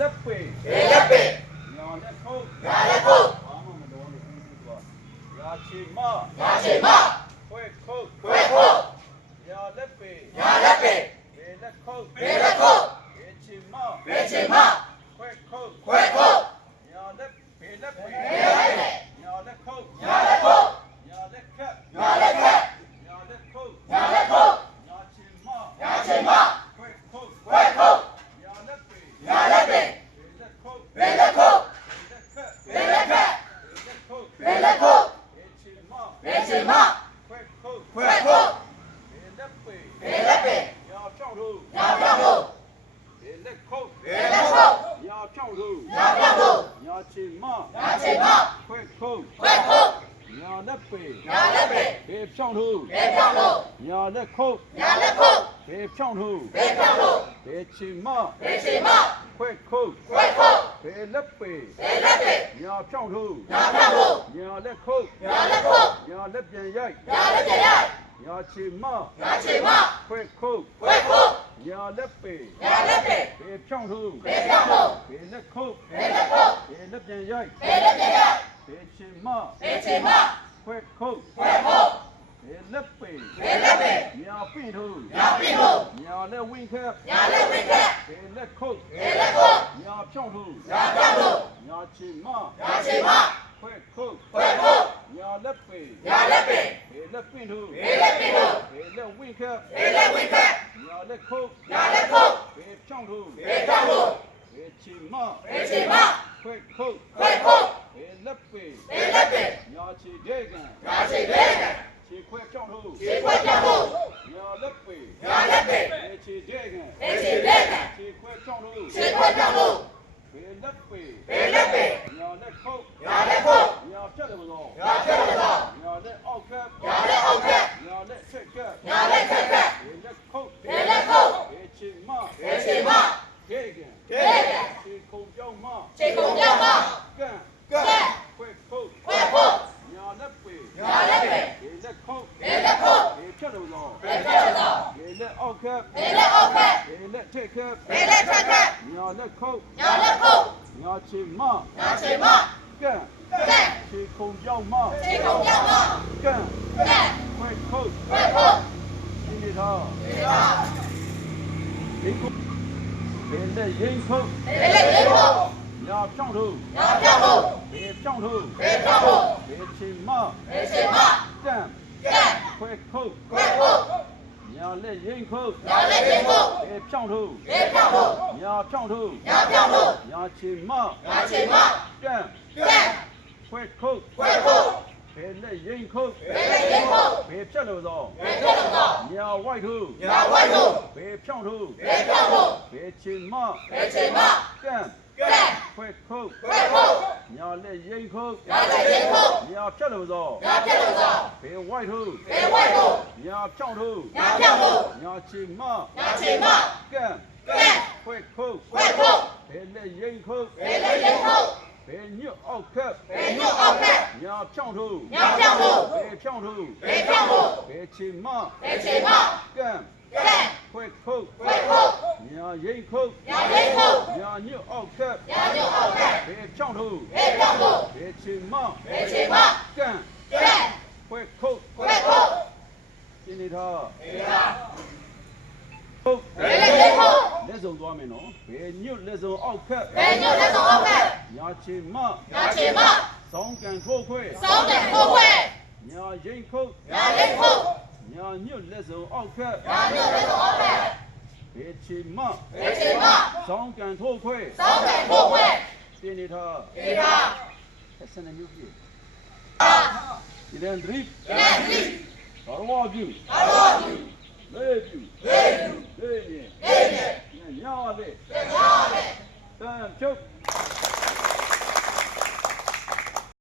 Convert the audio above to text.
လက်ပေပေလက်ပေညာလက်ခုတ်ညာလက်ခုတ်ဘာမှမတော်လို့ပြီးပြီးသွားရာချီမညာချေမခွဲခုတ်ခွဲခုတ်ညာလက်ပေညာလက်ပေပေလက်ခုတ်ပေလက်ခုတ်ပေချီမပေချေမခွဲခုတ်ခွဲခုတ်ညာလက်ပေလက်ပေပေလက်ပေညာလက်ခုတ်ညာလက်ခုတ် ညာလက်ခက် ညာလက်ခက် ညာလက်ခုတ် ညာလက်ခုတ် ညာချီမ ညာချေမ ခွဲခုတ် ခွဲခုတ် ညာလက်ပေ ညာလက်ပေ ပေလက်ခုတ် ပေလက်ခုတ် ပေလက်ခက် ပေလက်ခက် ပေလက်ခုတ်ပေချီမပေလက်ခုတ်ပေချေမ ခွဲခုတ် ခွဲခုတ် ပေလက်ပေ ပေလက်ပေ ညာဖြောင်းလို့ညာပြောင်းလို့ပေလက်ခုတ်ပေလက်ခုတ်ညာဖြောင်းလို့ညာပြောင်းလို့ညာချီမညာချေမခွဲခုတ်ခွဲခုတ်ညာလက်ပေညာလက်ပေပေဖြောင်းလို့ပေပြောင်းလို့ညာလက်ခုတ်ညာလက်ခုတ်ပေဖြောင်းလို့ပေပြောင်းလို့ပေချီမပေချေမခွဲခုတ်ခွဲခုတ်ပေလက်ပေပေလက်ပေညာဖြောင်းလို့ညာပြောင်းလို့ညာလက်ခုတ်ညာလက်ခုတ်ညာလက်ပြန်ရိုက်ညာလက်ကြရိုက် ညာချီမညာချေမခွဲခုတ်ခွဲခုတ်ညာလက်ပေညာလက်ပေပေဖြောင်းလို့ပေပြောင်းလို့ပေလက်ခုတ်ပေလက်ခုတ်ပေလက်ပြန်ရိုက်ပေလက်ကြရိုက်ပေချီမပေချေမခွဲခုတ်ခွဲခုတ်ပေလက်ပေပေလက်ပေညာပင့်လို့ညာပြင်းလို့ညာလက်ဝင်းခက်ညာလက်ဝိခက်ပေလက်ခုတ်ပေလက်ခုတ်ညာဖြောင်းလို့ညာပြောင်းလို့ညာချီမညာချေမခွဲခုတ်ခွဲခုတ် Nyalepe. Nyalepe. Elepinu. Elepinu. Elewinke. Elewinke. Nyaleko. Nyaleko. Echanghu. Echanghu. Echima. Echima. Kweko. Kweko. Elepe. Elepe. Nyachi dega. Nyachi dega. Chikwe changhu. Chikwe changhu. Nyalepe. Nyalepe. Echi dega. Echi dega. Chikwe changhu. Chikwe changhu. Elepe. Elepe. Nyaleko. Nyaleko. Nyaleko. ညာလက်အောက်ကက်ညာလက်ဆက်ကပ်ညာလက်ခက်ကက်ပေလက်ခုတ်ပေလက်ခုတ်ပေချီမပေချေမဒေကန်တဲ့ကချီခုံပြောင်းမခြေကုန်ပြောင်းမကန်ကက်ခွဲခုတ်ခွဲခုတ်ညာလက်ပေညာလက်ပေပေလက်ခုတ်ပေလက်ခုတ်ပေဖြတ်တယ်မလို့ပေပြတ်လို့ပေလက်အောက်ကပ်ပေလက်အောက်ကက်ပေလက်ထက်ကပ်ပေလက်ခက်ကက်ညာလက်ခုတ်ညာလက်ခုတ်ညာချီမညာချေမကန်ကက်ချီခုံပြောင်းမခြေကုန်ပြောင်းမကန် 快扣！快扣！别跳！别跳！别跳！别跳！别跳！别跳！要跳！别！别跳！别跳！别跳！别跳！别！ လို့ပေပြောင်းလို့ညာဖြောင်းလို့ညာပြောင်းလို့ညာချီမညာချေမကန်ကက်ခွဲခုတ်ခွဲခုတ်ပေလက်ရင်ခုတ်ပေလက်ရေခုတ်ပေဖြတ်လို့တော့ပေပြတ်လို့ညာဝိုက်လို့ညာဝိုက်လို့ပေဖြောင်းလို့ပေပြောင်းလို့ပေချီမပေချေမကန်ကက်ခွဲခုတ်ခွဲခုတ်ညာလက်ရင်ခုတ်ညာလက်ရေခုတ်ညာဖြတ်လို့တော့ညာပြတ်လို့ပေဝိုက်လို့ပေဝိုက်လို့ညာဖြောင်းလို့ညာပြောင်းလို့ညာချီမညာချေမကန်ကက်ခွဲခုတ်ခွဲခုတ်ပေလက်ရင်ခုတ်ပေလက်ရေခုတ်ပေညွတ်အောက်ခက်ပေညွတ် အောက်ကက် ညာဖြောင်းလို့ ညာပြောင်းလို့ ပေဖြောင်းလို့ ပေပြောင်းလို့ ပေချီမ ပေချေမ ကန် ကက် ခွဲခုတ် ခွဲခုတ် ညာရင်ခုတ် ညာရေခုတ် ညာညွတ်အောက်ခက် ညာညွတ်အောက်ကက် ပေဖြောင်းလို့ ပေပြောင်းလို့ ပေချီမ ပေချေမ ကန် ကက် ခွဲခုတ် ခွဲခုတ် ကျင်းနေထား ပေလာ ဟုတ် ပေလက်ရေခုတ် လက်စုံသွားမယ်နော်ဘယ်ညွတ်လက်စုံအောက်ခက် ပေညွတ်လက်ဆောင်အောက်ကက် ညာချီမ ညာချေမ စောင်းက 伢亲妈，伢亲妈，双肩托盔，双肩托盔，伢人口，伢人口，伢牛来走奥克，伢牛来走奥，别亲妈，别亲妈，双肩托盔，双肩托，别理他，别理他，还生了牛逼，啊，一连 drip，一连 drip，二娃子，二娃子，来一局，